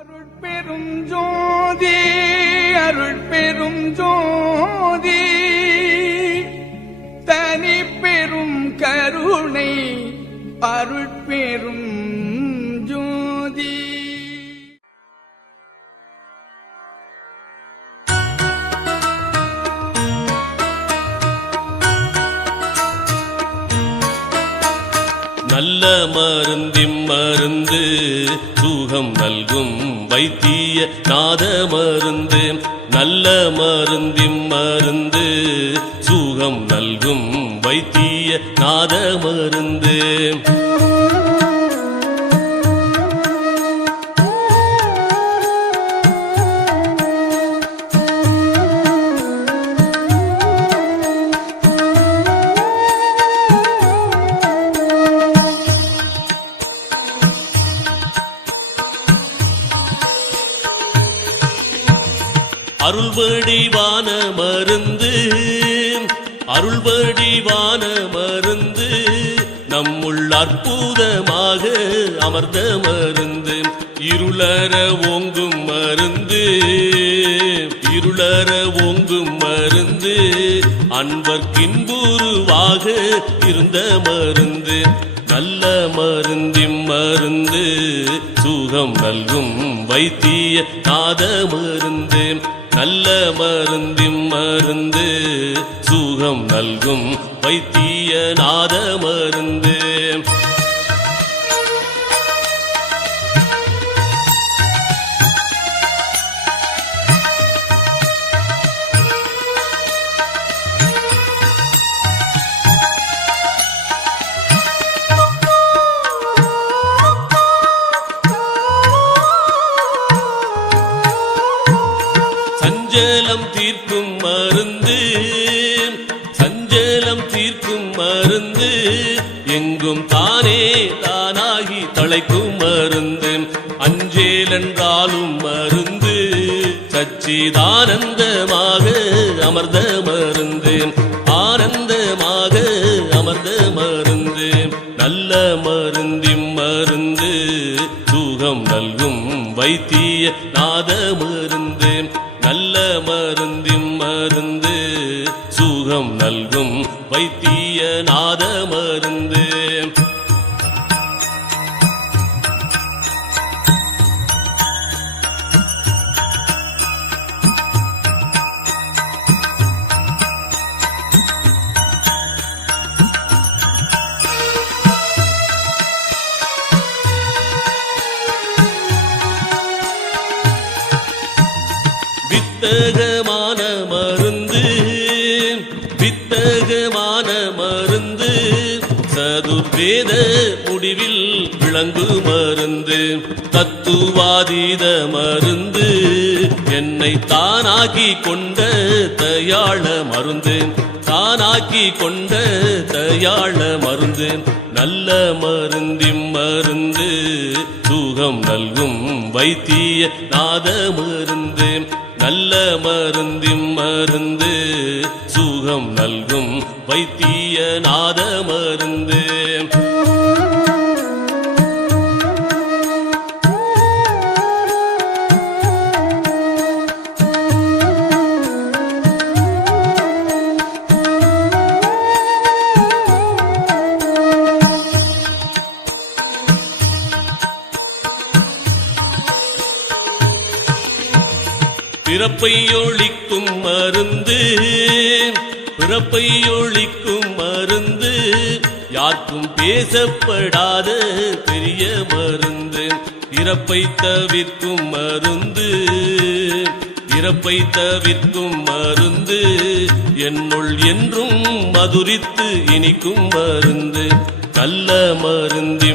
அருட்பெரும் ஜோதி அருட்பெரும் ஜோதி தனி பெரும் கருணை அருட்பெரும் ஜோதி. நல்ல மருந்து சுகம் நல்கும் வைத்திய நாத மருந்து. நல்ல மருந்து சுகம் நல்கும் வைத்திய நாத மருந்து. அருள்வடிவான மருந்து அருள்வடிவான மருந்து நம்முள் அற்புதமாக அமர்ந்த மருந்து. இருளற ஓங்கும் மருந்து இருளற ஓங்கும் மருந்து அன்பர்க்கின்புருவாக இருந்த மருந்து. நல்ல மருந்து சுகம் நல்கும் வைத்திய நாத மருந்து. நல்ல மருந்து சுகம் நல்கும் வைத்திய நாத மருந்து. சஞ்சலம் தீர்க்கும் மருந்து சஞ்சலம் தீர்க்கும் மருந்து எங்கும் தானே தானாகி தழைக்கும் மருந்து. அஞ்சேல் என்றாலும் மருந்து சச்சிதானந்தமாக அமர்ந்த மருந்து. ஆனந்தமாக அமர்ந்த மருந்து. நல்ல மருந்து சுகம் நல்கும் வைத்திய நாத மருந்து. நல்ல மருந்து சுகம் நல்கும் வைத்திய நாத மருந்து. வித்தகமான மருந்து வித்தகமான மருந்து சதுர்வேத முடிவில் விளங்கு மருந்து. தத்துவாதீத மருந்து என்னை தானாக்கி கொண்ட தயாள மருந்து. தானாக்கி கொண்ட தயாள மருந்து. நல்ல மருந்து சுகம் நல்கும் வைத்திய நாத மருந்து. நல்ல மருந்து சுகம் நல்கும் வைத்திய நாத மருந்து. பிறப்பை ஒழிக்கும் மருந்து பிறப்பை ஒழிக்கும் மருந்து யாருக்கும் பேசப்படாத பெரிய மருந்து. இறப்பை தவிர்க்கும் மருந்து இறப்பை தவிர்க்கும் மருந்து என்னுள் என்றும் மதுரித்து இனிக்கும் மருந்து. நல்ல மருந்து